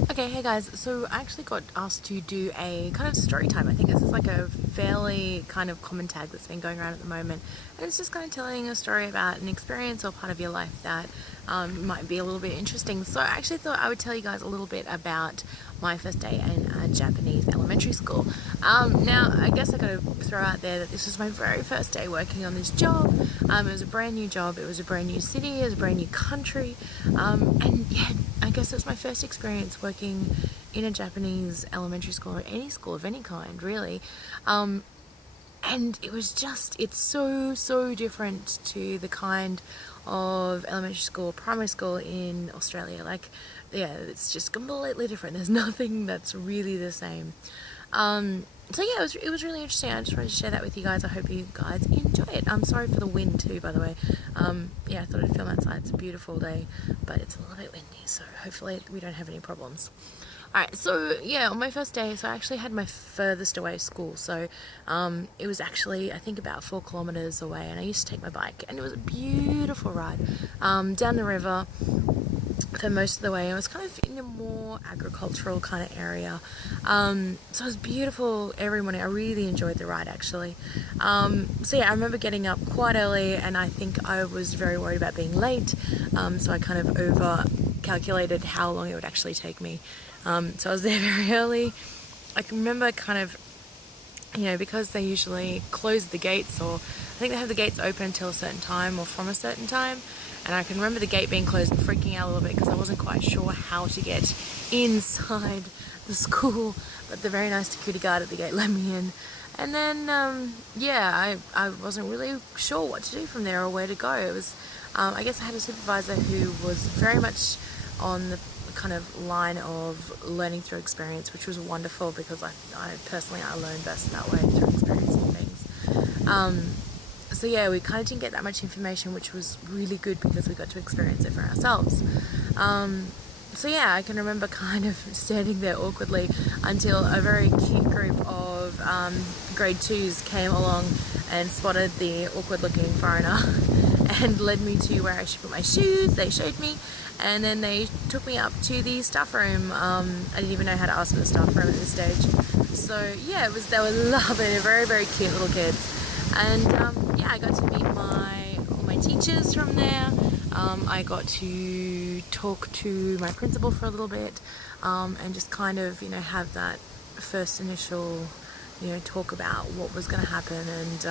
Okay, hey guys, so I actually got asked to do a kind of story time. I think this is like a fairly kind of common tag that's been going around at the moment. And it's just kind of telling a story about an experience or part of your life that might be a little bit interesting. So I actually thought I would tell you guys a little bit about my first day in a Japanese elementary school. Now, I guess I gotta throw out there that this was my very first day working on this job. It was a brand new job, it was a brand new city, it was a brand new country. And yeah, I guess it was my first experience working in a Japanese elementary school or any school of any kind, really. And it was just, it's so different to the kind of elementary school, primary school in Australia. Like, yeah, it's just completely different. There's nothing that's really the same. So yeah, it was really interesting. I just wanted to share that with you guys. I hope you guys enjoy it. I'm sorry for the wind too, by the way. Yeah, I thought I'd film outside. It's a beautiful day, but it's a little bit windy, so hopefully we don't have any problems. Alright, so yeah, on my first day, so I actually had my furthest away school, so it was actually, I think, about 4 kilometres away, and I used to take my bike, and it was a beautiful ride down the river for most of the way. I was kind of in a more agricultural kind of area, so it was beautiful every morning. I really enjoyed the ride, actually. So yeah, I remember getting up quite early, and I think I was very worried about being late, so I kind of over calculated how long it would actually take me. So I was there very early. I can remember kind of, because they usually close the gates, or I think they have the gates open until a certain time or from a certain time. And I can remember the gate being closed and freaking out a little bit because I wasn't quite sure how to get inside the school. But the very nice security guard at the gate let me in. And then, yeah, I wasn't really sure what to do from there or where to go. It was, I guess I had a supervisor who was very much on the kind of line of learning through experience, which was wonderful because I personally learn best that way, through experiencing things. So yeah, we kind of didn't get that much information, which was really good because we got to experience it for ourselves. So yeah, I can remember kind of standing there awkwardly until a very cute group of grade 2s came along and spotted the awkward looking foreigner and led me to where I should put my shoes. They showed me, and then they took me up to the staff room. I didn't even know how to ask for the staff room at this stage. So yeah, they were lovely. They're very cute little kids. And yeah, I got to meet all my teachers from there. I got to talk to my principal for a little bit, and just kind of, have that first initial, talk about what was going to happen, and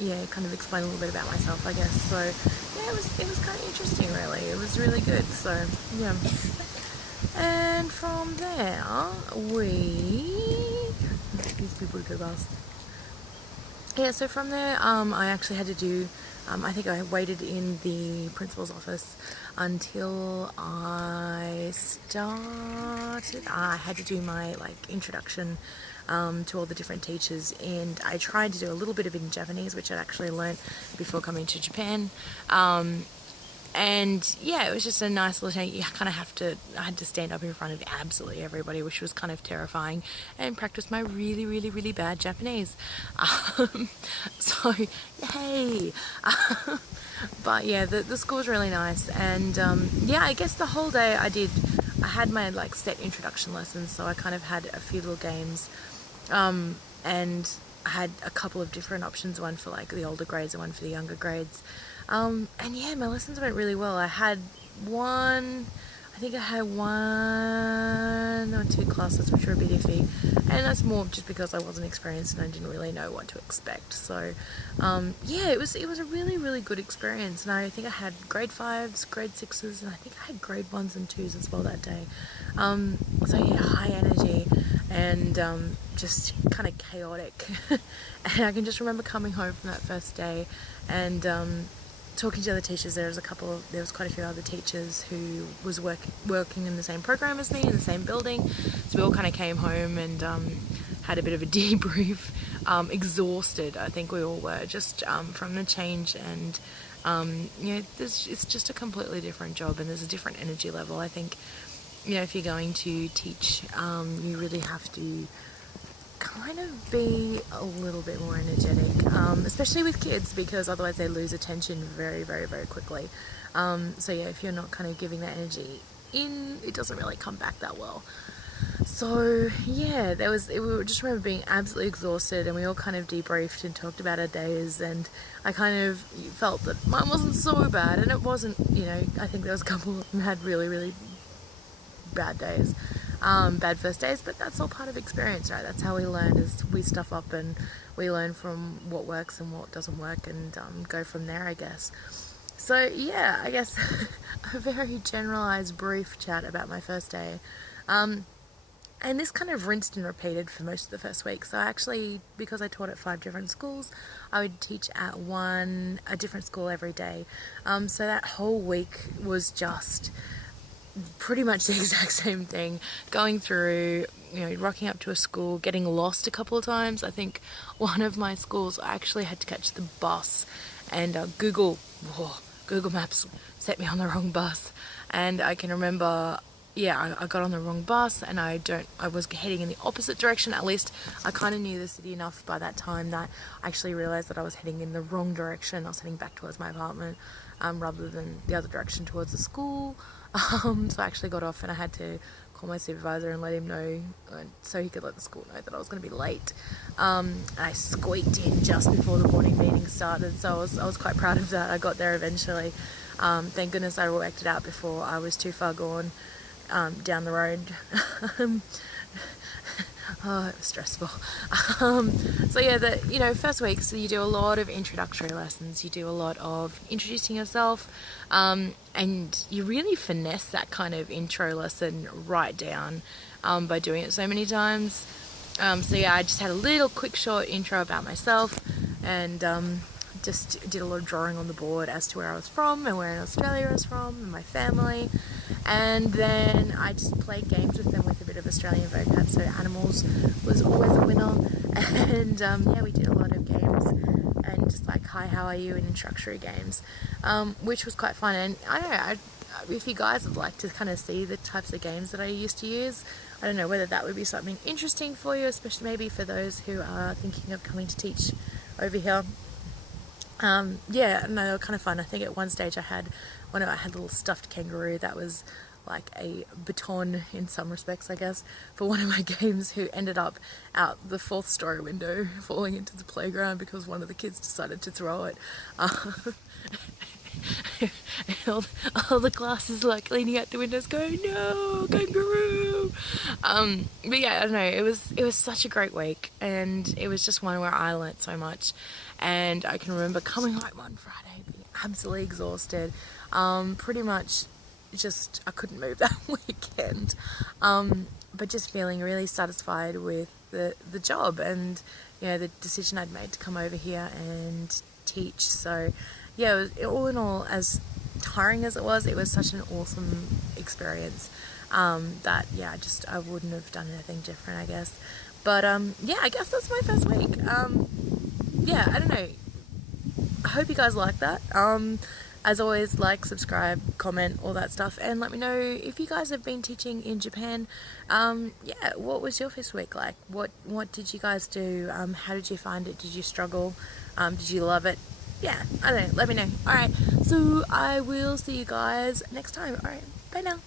yeah, kind of explain a little bit about myself, I guess. So yeah, it was kind of interesting, really. It was really good. So yeah, and from there these people go past. Yeah, so from there, I actually had to do, I think I waited in the principal's office until I started. I had to do my, introduction to all the different teachers, and I tried to do a little bit of it in Japanese, which I'd actually learnt before coming to Japan. And yeah, it was just a nice little thing. I had to stand up in front of absolutely everybody, which was kind of terrifying, and practice my really bad Japanese. So, hey. But yeah, the school was really nice, and yeah, I guess the whole day I had my set introduction lessons, so I kind of had a few little games, and I had a couple of different options, one for the older grades and one for the younger grades. And yeah, my lessons went really well. I think I had one or two classes which were a bit iffy, and that's more just because I wasn't experienced and I didn't really know what to expect. So yeah, it was a really good experience, and I think I had grade 5s, grade 6s, and I think I had grade 1s and 2s as well that day. So yeah, high energy and just kind of chaotic. And I can just remember coming home from that first day and talking to other teachers. There was quite a few other teachers who was working in the same program as me in the same building. So we all kind of came home and had a bit of a debrief. Exhausted, I think we all were, just from the change, and it's just a completely different job, and there's a different energy level. I think, if you're going to teach, you really have to kind of be a little bit more energetic, especially with kids, because otherwise they lose attention very quickly. So yeah, if you're not kind of giving that energy, in, it doesn't really come back that well. So yeah, we were just remember being absolutely exhausted, and we all kind of debriefed and talked about our days, and I kind of felt that mine wasn't so bad, and it wasn't, you know, I think there was a couple who had really, really bad days, bad first days, but that's all part of experience, right? That's how we learn, is we stuff up and we learn from what works and what doesn't work, and go from there, I guess. So yeah, I guess a very generalized brief chat about my first day. And this kind of rinsed and repeated for most of the first week. So actually, because I taught at 5 different schools, I would teach at a different school every day. So that whole week was just pretty much the exact same thing. Going through, you know, rocking up to a school, getting lost a couple of times. I think one of my schools, I actually had to catch the bus, and Google Maps set me on the wrong bus. And I can remember, yeah, I got on the wrong bus, and I was heading in the opposite direction. At least I kind of knew the city enough by that time that I actually realised that I was heading in the wrong direction. I was heading back towards my apartment, rather than the other direction towards the school. So I actually got off, and I had to call my supervisor and let him know, so he could let the school know that I was going to be late. And I squeaked in just before the morning meeting started, so I was quite proud of that. I got there eventually. Thank goodness I worked it out before I was too far gone down the road. Oh, it was stressful. So yeah, first week, so you do a lot of introductory lessons, you do a lot of introducing yourself, and you really finesse that kind of intro lesson right down, by doing it so many times. So yeah, I just had a little quick short intro about myself, and just did a lot of drawing on the board as to where I was from and where in Australia I was from and my family. And then I just played games with them with a bit of Australian vocab, so animals was always a winner. And yeah, we did a lot of games, and just like hi, how are you, and introductory games, which was quite fun. And I don't know, if you guys would like to kind of see the types of games that I used to use, I don't know whether that would be something interesting for you, especially maybe for those who are thinking of coming to teach over here. Yeah, no, they were kind of fun. I think at one stage I had a little stuffed kangaroo that was like a baton in some respects, I guess, for one of my games, who ended up out the 4th story window, falling into the playground because one of the kids decided to throw it. All the classes like leaning out the windows going, no, kangaroo. But yeah, I don't know, it was such a great week, and it was just one where I learnt so much. And I can remember coming home one Friday being absolutely exhausted, pretty much just, I couldn't move that weekend, but just feeling really satisfied with the job, and you know, the decision I'd made to come over here and teach. So yeah, all in all, as tiring as it was such an awesome experience, that yeah, I wouldn't have done anything different, I guess. But yeah, I guess that's my first week. Yeah, I don't know, I hope you guys like that. As always, like, subscribe, comment, all that stuff, and let me know if you guys have been teaching in Japan. Yeah, what was your first week like? What did you guys do? How did you find it? Did you struggle? Did you love it? Yeah, I don't know, let me know. Alright, so I will see you guys next time. Alright, bye now.